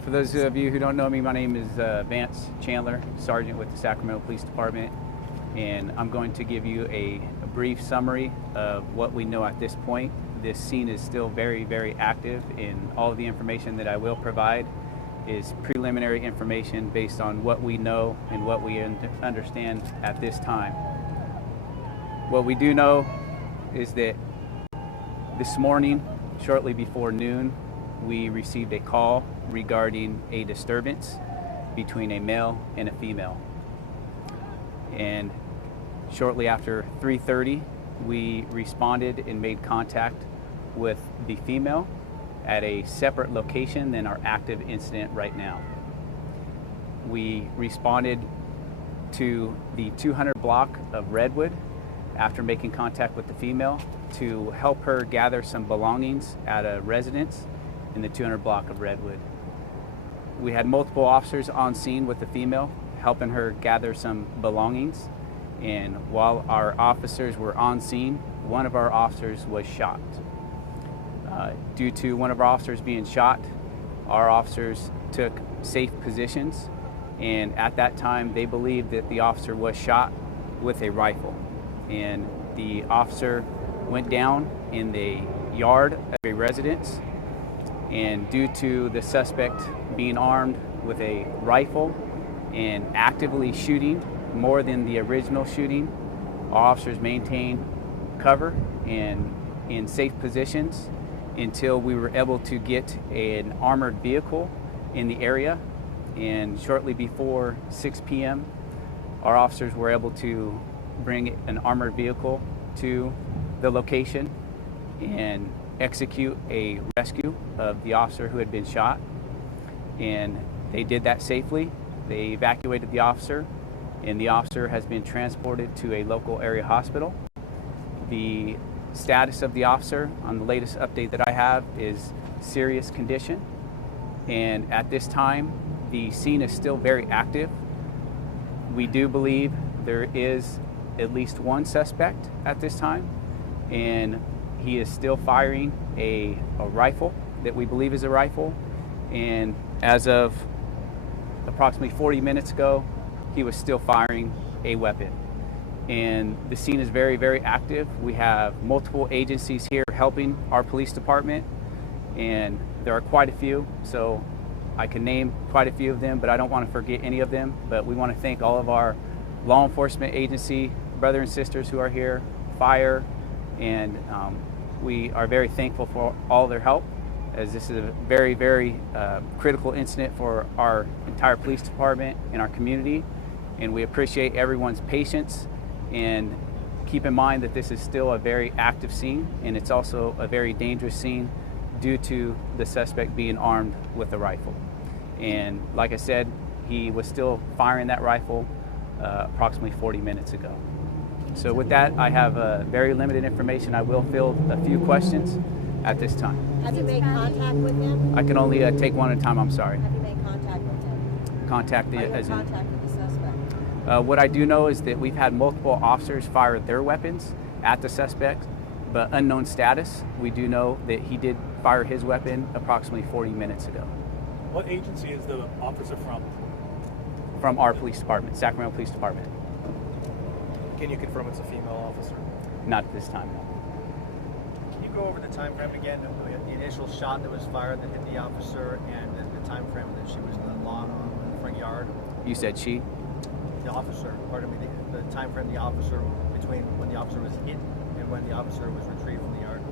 For those of you who don't know me, my name is Vance Chandler, Sergeant with the Sacramento Police Department, and I'm going to give you a brief summary of what we know at this point. This scene is still very, very active, and all of the information that I will provide is preliminary information based on what we know and what we understand at this time. What we do know is that this morning, shortly before noon, we received a call regarding a disturbance between a male and a female. And shortly after 3:30, we responded and made contact with the female at a separate location than our active incident right now. We responded to the 200 block of Redwood after making contact with the female to help her gather some belongings at a residence in the 200 block of Redwood. We had multiple officers on scene with the female, helping her gather some belongings. And while our officers were on scene, one of our officers was shot. Due to one of our officers being shot, our officers took safe positions. And at that time, they believed that the officer was shot with a rifle. And the officer went down in the yard of a residence. And due to the suspect being armed with a rifle and actively shooting more than the original shooting, our officers maintained cover and in safe positions until we were able to get an armored vehicle in the area. And shortly before 6 p.m., our officers were able to bring an armored vehicle to the location and execute a rescue of the officer who had been shot. And they did that safely. They evacuated the officer, and the officer has been transported to a local area hospital. The status of the officer on the latest update that I have is serious condition. And at this time, the scene is still very active. We do believe there is at least one suspect at this time, and he is still firing a rifle that we believe is a rifle. And as of approximately 40 minutes ago, he was still firing a weapon. And the scene is very, very active. We have multiple agencies here helping our police department, and there are quite a few. So I can name quite a few of them, but I don't want to forget any of them. But we want to thank all of our law enforcement agency brothers and sisters who are here, fire, and we are very thankful for all their help, as this is a very, very critical incident for our entire police department and our community. And we appreciate everyone's patience, and keep in mind that this is still a very active scene, and it's also a very dangerous scene due to the suspect being armed with a rifle. And like I said, he was still firing that rifle approximately 40 minutes ago. So with that, I have very limited information. I will field a few questions at this time. Have you made contact with him? I can only take one at a time, I'm sorry. Have you made contact with him? Contact Are you in as in, contact with the suspect? what I do know is that we've had multiple officers fire their weapons at the suspect, but unknown status. We do know that he did fire his weapon approximately 40 minutes ago. What agency is the officer from? From our police department, Sacramento Police Department. Can you confirm it's a female officer? Not at this time, no. Can you go over the time frame again of the initial shot that was fired that hit the officer, and the time frame that she was in the lawn in the front yard? You said she? The officer, pardon me, the time frame the officer between when the officer was hit and when the officer was retrieved from the yard.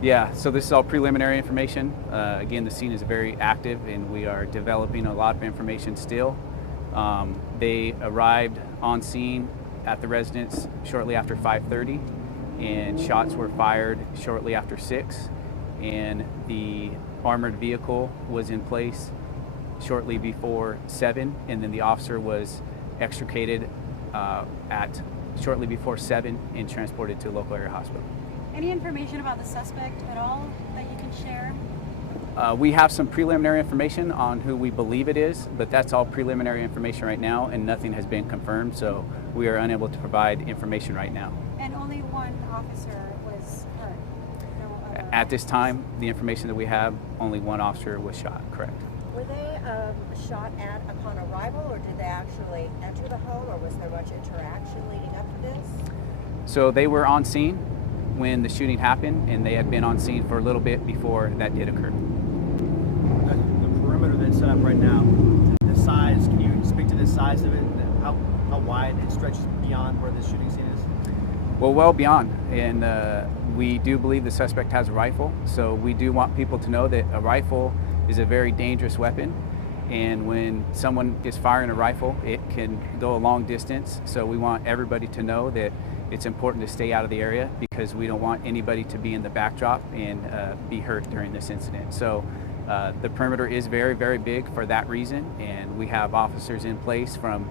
Yeah, so this is all preliminary information. Again, the scene is very active, and we are developing a lot of information still. They arrived on scene at the residence shortly after 5:30, and shots were fired shortly after 6, and the armored vehicle was in place shortly before 7, and then the officer was extricated at shortly before 7 and transported to a local area hospital. Any information about the suspect at all that you can share? We have some preliminary information on who we believe it is, but that's all preliminary information right now, and nothing has been confirmed, so we are unable to provide information right now. And only one officer was hurt? No other At this time, the information that we have, only one officer was shot, correct? Were they shot at upon arrival, or did they actually enter the home, or was there much interaction leading up to this? So they were on scene when the shooting happened, and they had been on scene for a little bit before that did occur. The perimeter that's set up right now, the size, can you speak to the size of it? How wide it stretches beyond where the shooting scene is? Well beyond, and we do believe the suspect has a rifle, so we do want people to know that a rifle is a very dangerous weapon, and when someone is firing a rifle, it can go a long distance, so we want everybody to know that it's important to stay out of the area because we don't want anybody to be in the backdrop and be hurt during this incident. So the perimeter is very, very big for that reason, and we have officers in place from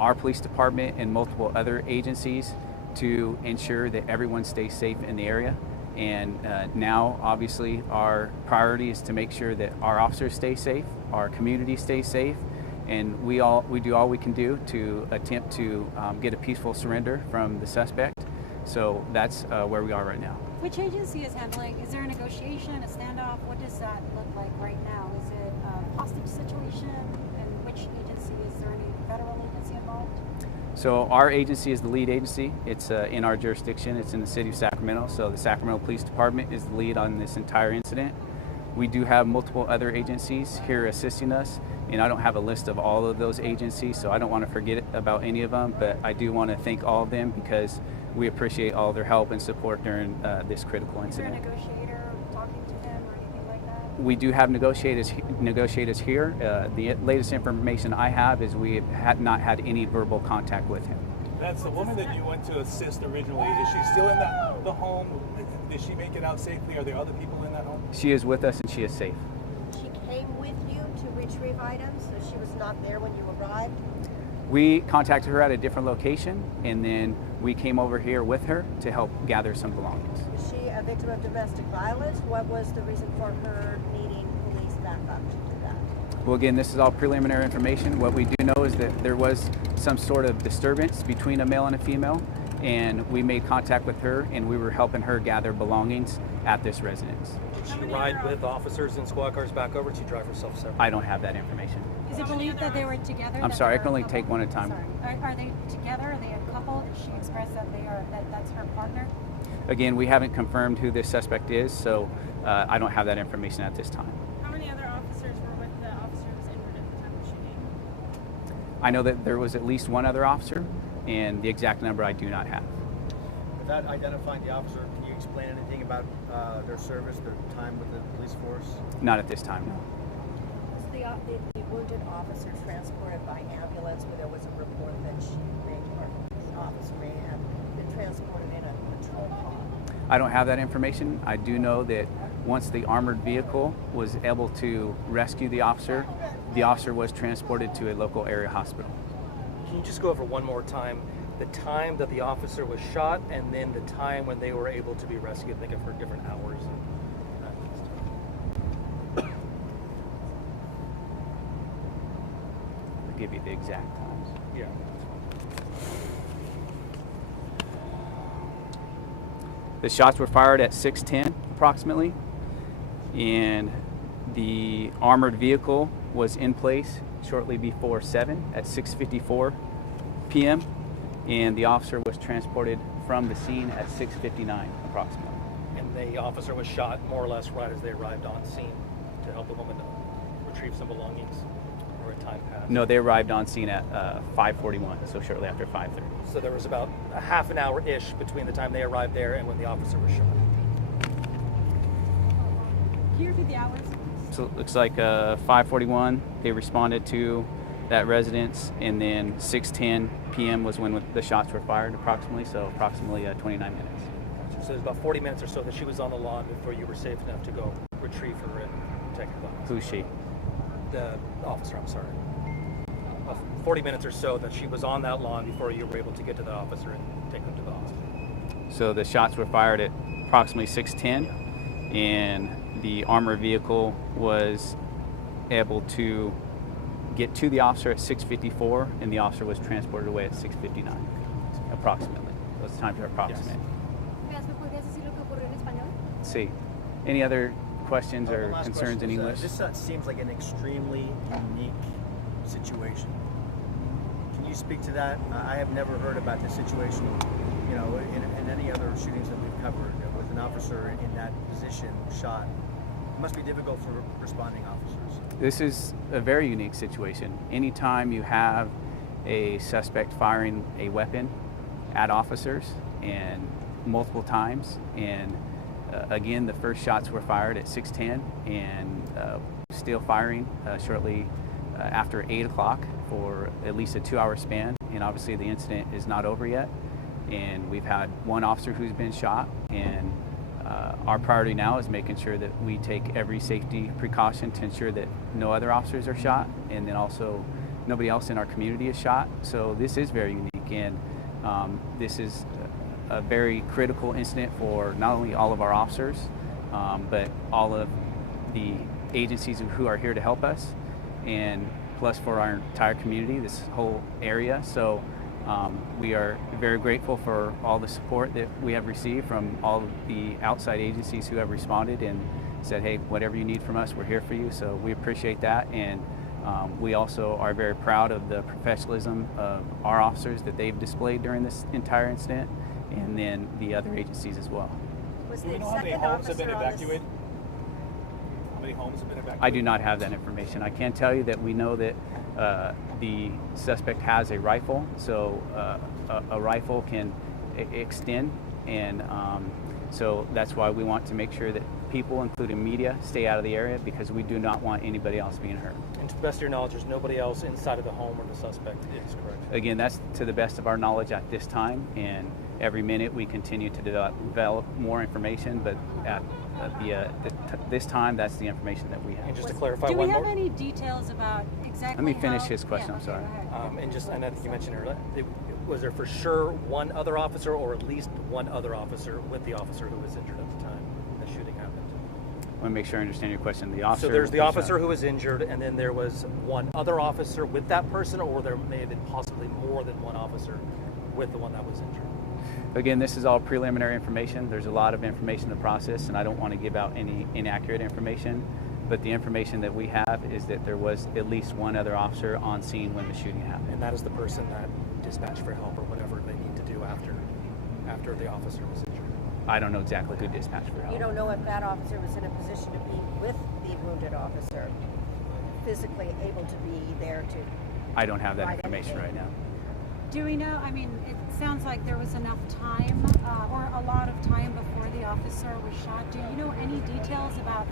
our police department and multiple other agencies to ensure that everyone stays safe in the area. And now, obviously, our priority is to make sure that our officers stay safe, our community stays safe, and we do all we can do to attempt to get a peaceful surrender from the suspect. So that's where we are right now. Which agency is handling? Is there a negotiation, a standoff? What does that look like right now? Is it a hostage situation? And which agency? Is there any federal agency involved? So our agency is the lead agency. It's in our jurisdiction. It's in the city of Sacramento. So the Sacramento Police Department is the lead on this entire incident. We do have multiple other agencies here assisting us, and I don't have a list of all of those agencies, so I don't want to forget about any of them, but I do want to thank all of them because we appreciate all their help and support during this critical incident. Is there a negotiator talking to them or anything like that? We do have negotiators here. The latest information I have is we have not had any verbal contact with him. That's the woman that you went to assist originally. Is she still in the home? Did she make it out safely? Are there other people in that home? She is with us and she is safe. She came with you to retrieve items, so she was not there when you arrived? We contacted her at a different location, and then we came over here with her to help gather some belongings. Was she a victim of domestic violence? What was the reason for her needing police backup to do that? Well, again, this is all preliminary information. What we do know is that there was some sort of disturbance between a male and a female, and we made contact with her, and we were helping her gather belongings at this residence. Did she ride with officers in squad cars back over? Did she drive herself separately? I don't have that information. Is it believed that they were together? I'm that sorry, I they can were a only take couple? one at a time. Sorry. Are they together? Are they a couple? Did she express that that's her partner? Again, we haven't confirmed who this suspect is, so I don't have that information at this time. How many other officers were with the officer who was injured at the time of the shooting? I know that there was at least one other officer, and the exact number I do not have. Without identifying the officer, can you explain anything about their service, their time with the police force? Not at this time, no. Was the wounded officer transported by ambulance, where there was a report that the officer may have been transported in a patrol car? I don't have that information. I do know that once the armored vehicle was able to rescue the officer was transported to a local area hospital. Can you just go over one more time the time that the officer was shot and then the time when they were able to be rescued? Think of her different hours. I'll give you the exact times. Yeah. The shots were fired at 6:10 approximately, and the armored vehicle was in place shortly before 7 at 6:54 p.m. and the officer was transported from the scene at 6:59 approximately. And the officer was shot more or less right as they arrived on scene to help the woman retrieve some belongings, or a time passed? No, they arrived on scene at 5:41, so shortly after 5:30. So there was about a half an hour-ish between the time they arrived there and when the officer was shot. Can you repeat the hours? So it looks like 5:41 they responded to that residence, and then 6:10 p.m. was when the shots were fired approximately, so approximately 29 minutes. So it was about 40 minutes or so that she was on the lawn before you were safe enough to go retrieve her and take her belongings. Who's she? The officer, I'm sorry. 40 minutes or so that she was on that lawn before you were able to get to the officer and take them to the hospital. So the shots were fired at approximately 6:10, and the armored vehicle was able to get to the officer at 6:54, and the officer was transported away at 6:59, approximately. Those times are approximate. ¿Me podrías decir lo que ocurrió en español? Sí. Any other questions or One last concerns question in is, English? This seems like an extremely unique situation. Can you speak to that? I have never heard about this situation, you know, in any other shootings that we've covered with an officer in that position shot. It must be difficult for responding officers. This is a very unique situation. Anytime you have a suspect firing a weapon at officers and multiple times, and again, the first shots were fired at 6:10 and still firing shortly after 8 o'clock for at least a 2-hour span. And obviously the incident is not over yet. And we've had one officer who's been shot, and our priority now is making sure that we take every safety precaution to ensure that no other officers are shot, and then also nobody else in our community is shot. So this is very unique, and this is a very critical incident for not only all of our officers, but all of the agencies who are here to help us, and plus for our entire community, this whole area. So we are very grateful for all the support that we have received from all of the outside agencies who have responded and said, hey, whatever you need from us, we're here for you. So we appreciate that, and we also are very proud of the professionalism of our officers that they've displayed during this entire incident, and then the other agencies as well. Was Do the we know how many second homes have been officer on this? evacuated? How many homes have been evacuated? I do not have that information. I can tell you that we know that the suspect has a rifle, so a rifle can extend, and so that's why we want to make sure that people, including media, stay out of the area, because we do not want anybody else being hurt. And to the best of your knowledge, there's nobody else inside of the home where the suspect is, correct? Again, that's to the best of our knowledge at this time, and every minute we continue to develop more information, but at this time, that's the information that we And have. just to clarify Do we one have more. any details about exactly Let me finish how- his question, yeah, I'm sorry. go ahead. And just, I know you mentioned earlier, was there for sure one other officer, or at least one other officer with the officer who was injured at the time the shooting happened? I want to make sure I understand your question. The officer. So there's the who officer shot. who was injured, and then there was one other officer with that person, or there may have been possibly more than one officer with the one that was injured. Again, this is all preliminary information. There's a lot of information to process, and I don't want to give out any inaccurate information. But the information that we have is that there was at least one other officer on scene when the shooting happened. And that is the person that dispatched for help or whatever they need to do after the officer was injured. I don't know exactly who dispatched for help. You don't know if that officer was in a position to be with the wounded officer, physically able to be there to. I don't have that Right, information okay. right now. Do we know, I mean, it sounds like there was enough time or a lot of time before the officer was shot. Do you know any details about,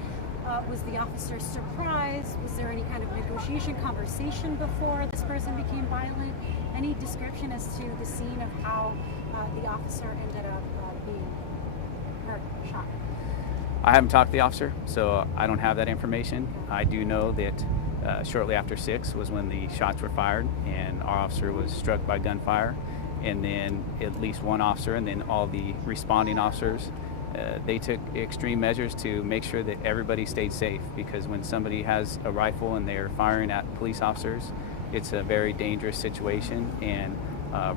was the officer surprised? Was there any kind of negotiation, conversation before this person became violent? Any description as to the scene of how the officer ended up being hurt, shot? I haven't talked to the officer, so I don't have that information. I do know that shortly after 6 was when the shots were fired, and our officer was struck by gunfire, and then at least one officer, and then all the responding officers, they took extreme measures to make sure that everybody stayed safe, because when somebody has a rifle and they're firing at police officers, it's a very dangerous situation, and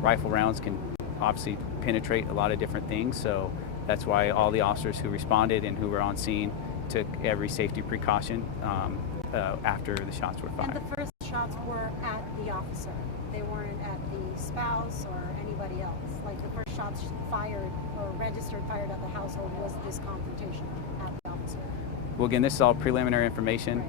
rifle rounds can obviously penetrate a lot of different things. So that's why all the officers who responded and who were on scene took every safety precaution after the shots were fired. And the first shots were at the officer. They weren't at the spouse or anybody else. Like the first shots fired or registered fired at the household was this confrontation at the officer. Well, again, this is all preliminary information.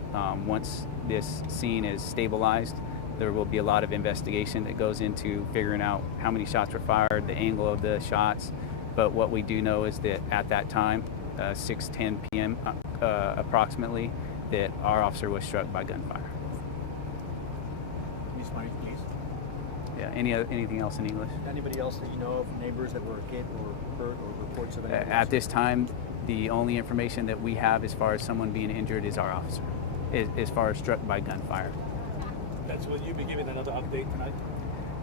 Once this scene is stabilized, there will be a lot of investigation that goes into figuring out how many shots were fired, the angle of the shots. But what we do know is that at that time, 6:10 p.m. Approximately, that our officer was struck by gunfire. Ms. Mike, please. Yeah. Anything else in English? Anybody else that you know of, neighbors that were hit or hurt, or reports of anybody At else? this time, the only information that we have as far as someone being injured is our officer, as far as struck by gunfire. That's will you be giving another update tonight?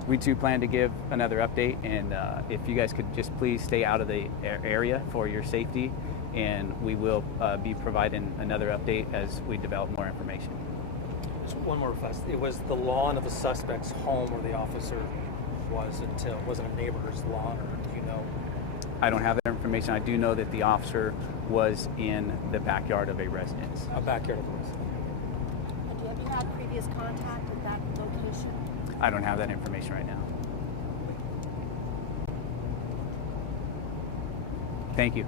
We too plan to give another update, and if you guys could just please stay out of the area for your safety, and we will be providing another update as we develop more information. Just one more request. It was the lawn of the suspect's home where the officer was until it wasn't a neighbor's lawn, or do you know? I don't have that information. I do know that the officer was in the backyard of a residence. A backyard of course. And have you had previous contact at that location? I don't have that information right now. Thank you.